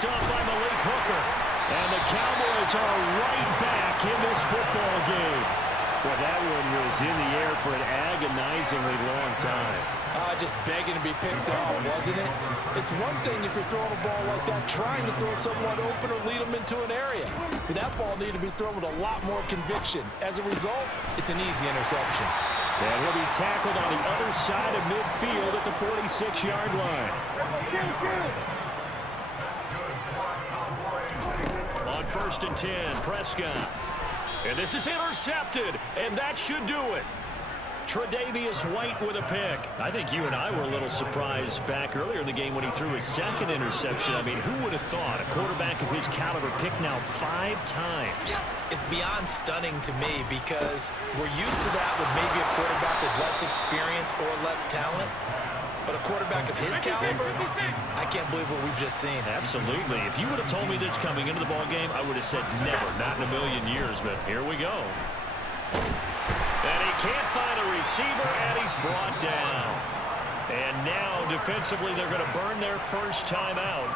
picked off by Malik Hooker. And the Cowboys are right back in this football game. Well, that one was in the air for an agonizingly long time. Just begging to be picked off, wasn't it? It's one thing if you're throwing a ball like that, trying to throw someone open or lead them into an area. But that ball needed to be thrown with a lot more conviction. As a result, it's an easy interception. And he'll be tackled on the other side of midfield at the 46-yard line. On 1st and 10, Prescott. And this is intercepted, and that should do it. Tre'Davious White with a pick. I think you and I were a little surprised back earlier in the game when he threw his second interception. I mean, who would have thought a quarterback of his caliber picked now 5 times? It's beyond stunning to me because we're used to that with maybe a quarterback with less experience or less talent. But a quarterback of his caliber, I can't believe what we've just seen. Absolutely. If you would have told me this coming into the ballgame, I would have said never, not in a million years. But here we go. And he can't find a receiver, and he's brought down. And now, defensively, they're going to burn their first timeout.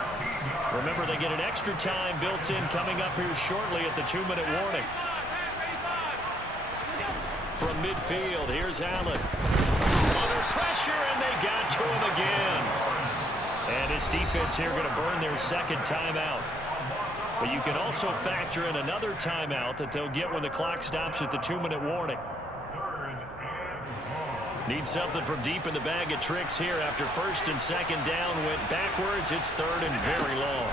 Remember, they get an extra time built in coming up here shortly at the 2-minute warning. From midfield, here's Allen. Under pressure, and they got to him again. And his defense here going to burn their second timeout. But you can also factor in another timeout that they'll get when the clock stops at the 2-minute warning. Need something from deep in the bag of tricks here after 1st and 2nd down went backwards. It's 3rd and very long.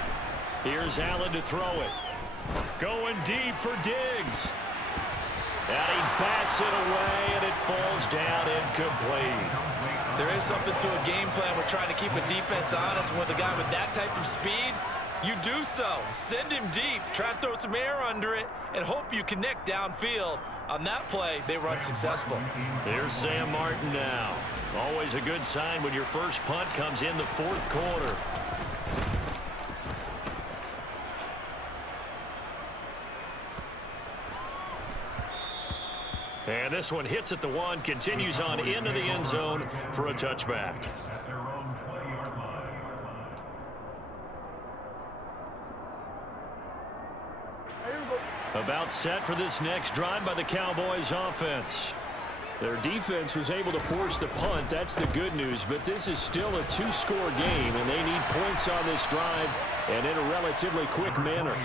Here's Allen to throw it. Going deep for Diggs. And he bats it away, and it falls down incomplete. There is something to a game plan with trying to keep a defense honest. With a guy with that type of speed, you do so. Send him deep, try to throw some air under it, and hope you connect downfield. On that play, they run successful. Here's Sam Martin now. Always a good sign when your first punt comes in the 4th quarter. And this one hits at the 1, continues on into the end zone for a touchback. About set for this next drive by the Cowboys offense. Their defense was able to force the punt. That's the good news. But this is still a 2-score game, and they need points on this drive and in a relatively quick manner.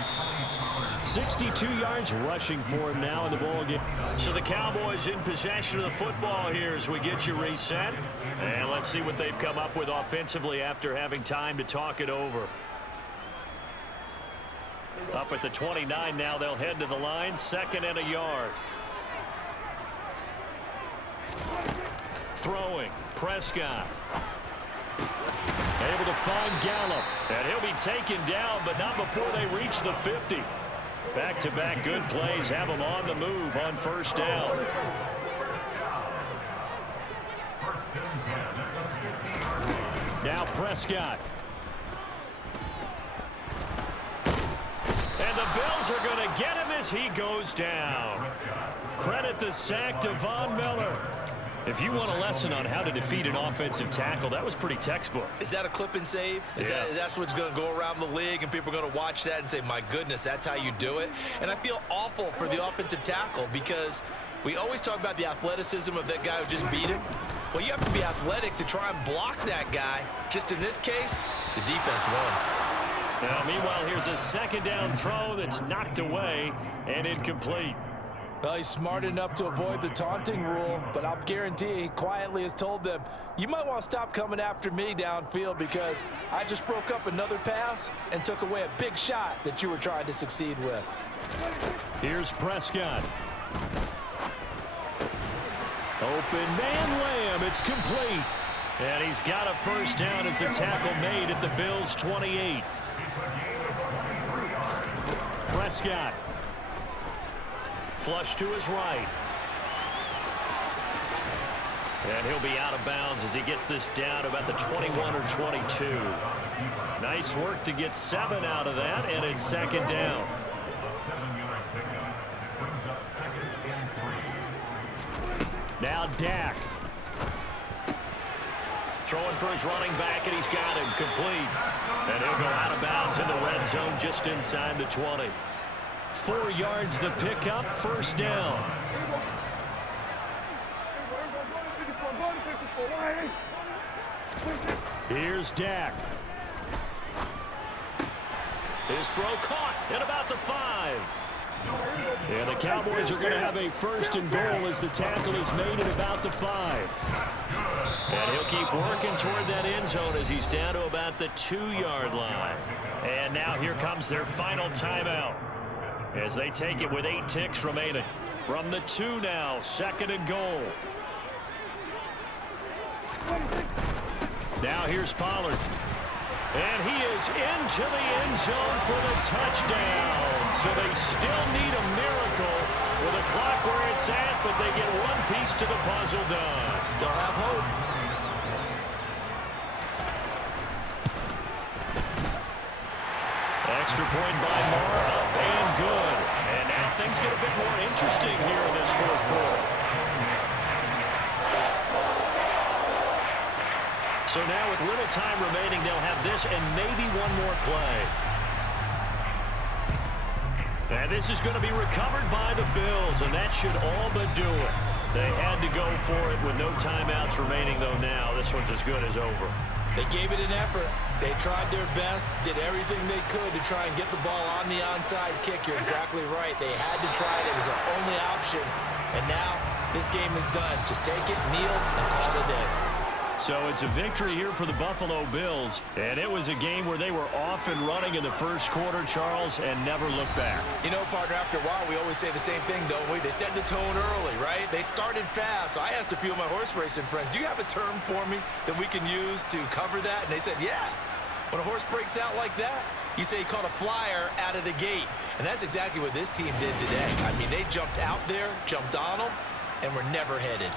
62 yards rushing for him now in the ballgame. So the Cowboys in possession of the football here as we get you reset. And let's see what they've come up with offensively after having time to talk it over. Up at the 29 now, they'll head to the line, 2nd and a yard. Throwing, Prescott. Able to find Gallup, and he'll be taken down, but not before they reach the 50. Back-to-back good plays have him on the move on 1st down. Now Prescott. And the Bills are going to get him as he goes down. Credit the sack to Von Miller. If you want a lesson on how to defeat an offensive tackle, that was pretty textbook. Is that a clip and save? Yes. That's what's going to go around the league, and people are going to watch that and say, my goodness, that's how you do it? And I feel awful for the offensive tackle because we always talk about the athleticism of that guy who just beat him. Well, you have to be athletic to try and block that guy. Just in this case, the defense won. Now, meanwhile, here's a 2nd down throw that's knocked away and incomplete. Well, he's smart enough to avoid the taunting rule, but I'll guarantee he quietly has told them, you might want to stop coming after me downfield because I just broke up another pass and took away a big shot that you were trying to succeed with. Here's Prescott. Open man Lamb, it's complete. And he's got a 1st down as the tackle made at the Bills' 28. Prescott. Flush to his right. And he'll be out of bounds as he gets this down about the 21 or 22. Nice work to get 7 out of that, and it's 2nd down. Now Dak. throwing for his running back, and he's got him complete. And he'll go out of bounds in the red zone just inside the 20. 4 yards the pickup, first down. Here's Dak. His throw caught at about the 5. And the Cowboys are going to have a first and goal as the tackle is made at about the 5. And he'll keep working toward that end zone as he's down to about the 2-yard line. And now here comes their final timeout as they take it with 8 ticks remaining. From the 2 now, second and goal. Now here's Pollard. And he is into the end zone for the touchdown. So they still need a miracle with the clock where it's at, but they get one piece to the puzzle done. Still have hope. Extra point by Moore, up and good. And now things get a bit more interesting here in this fourth quarter. So now with little time remaining, they'll have this and maybe one more play. And this is going to be recovered by the Bills, and that should all but do it. They had to go for it with no timeouts remaining, though now this one's as good as over. They gave it an effort. They tried their best, did everything they could to try and get the ball on the onside kick. You're exactly right. They had to try it. It was their only option. And now this game is done. Just take it, kneel, and call it a day. So it's a victory here for the Buffalo Bills. And it was a game where they were off and running in the first quarter, Charles, and never looked back. You know, partner, after a while, we always say the same thing, don't we? They set the tone early, right? They started fast. So I asked a few of my horse racing friends, do you have a term for me that we can use to cover that? And they said, yeah. When a horse breaks out like that, you say he caught a flyer out of the gate. And that's exactly what this team did today. I mean, they jumped out there, jumped on them, and were never headed.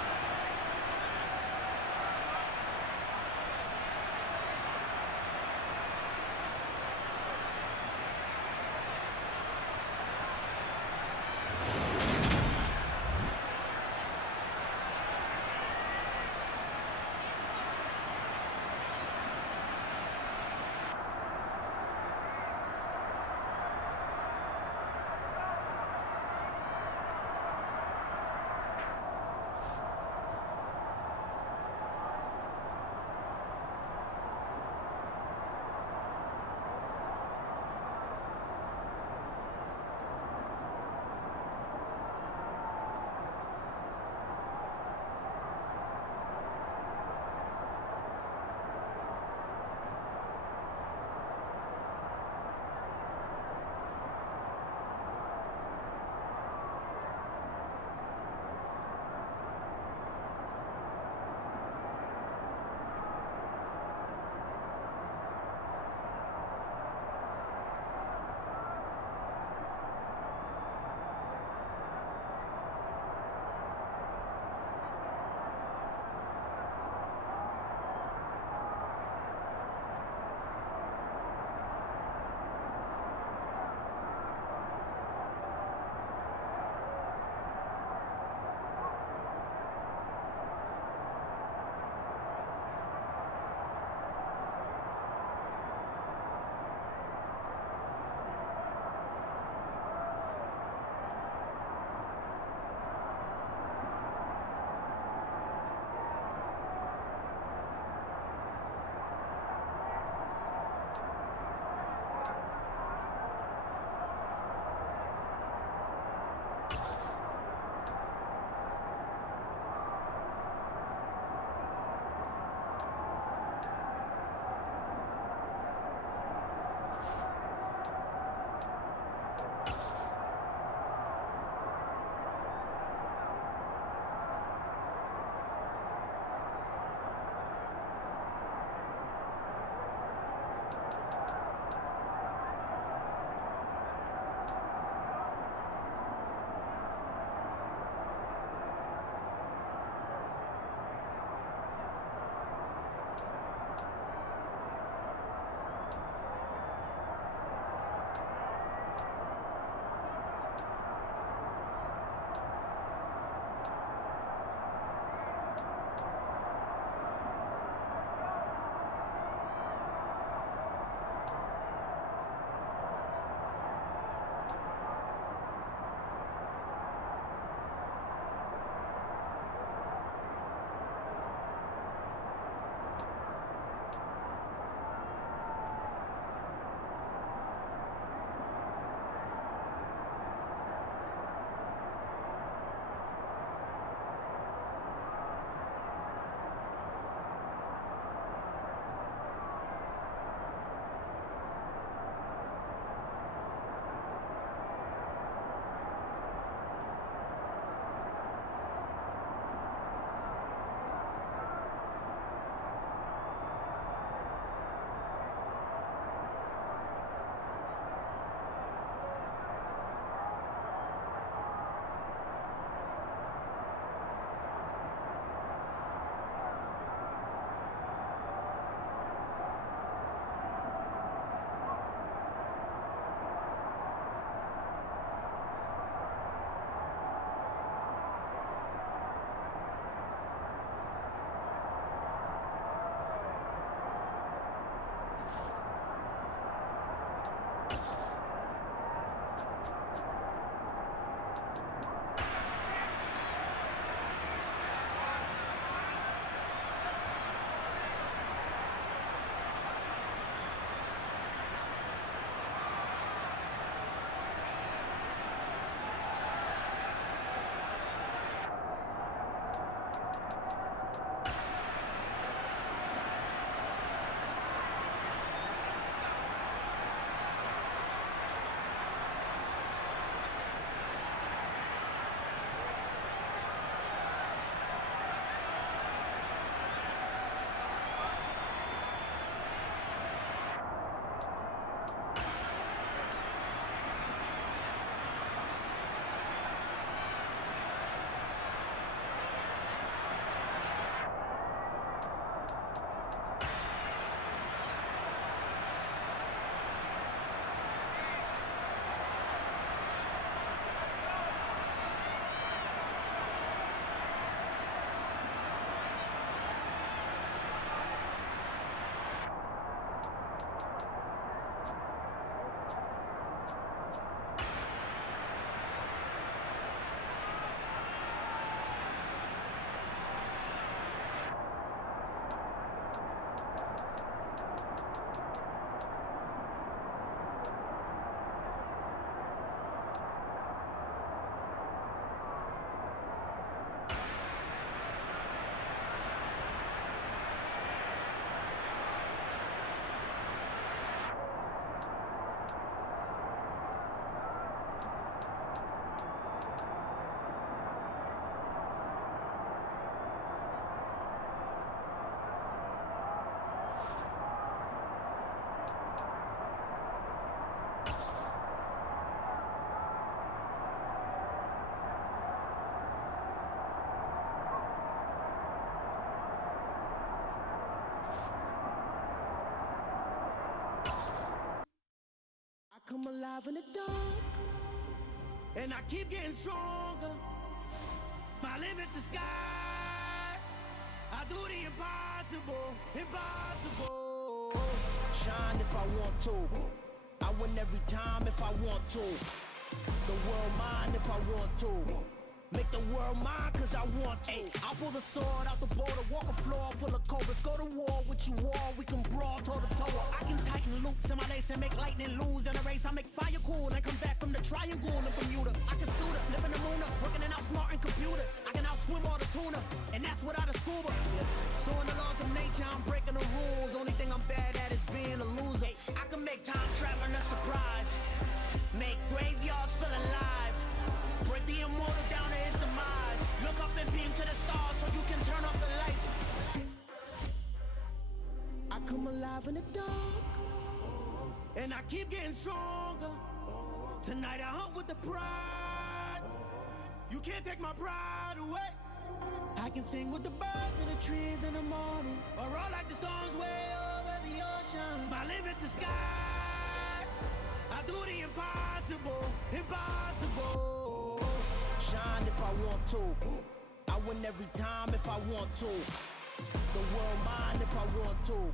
alive in the dark, and I keep getting stronger. My limit's the sky. I do the impossible, impossible. Shine if I want to. I win every time if I want to. The world mine if I want to. Make the world mine cause I want to. I pull the sword out the border, walk a floor full of cobras. Go to war with you all, we can brawl toe to toe. I can tighten loops in my lace and make lightning lose in a race. I make fire cool and come back from the triangle in Bermuda. I can suit up, live in the moon up, working and outsmarting computers. I can outswim all the tuna, and that's without a scuba. So in the laws of nature, I'm breaking the rules. Only thing I'm bad at is being a loser. I can make time traveling a surprise, make graveyards feel alive, break the immortal down to his demise. Look up and beam to the stars so you can turn off the lights. I come alive in the dark, and I keep getting stronger. Tonight I hunt with the pride. You can't take my pride away. I can sing with the birds and the trees in the morning, or roll like the storms way over the ocean. My limit's the sky. I do the impossible, impossible. Shine if I want to. I win every time if I want to. The world mine if I want to.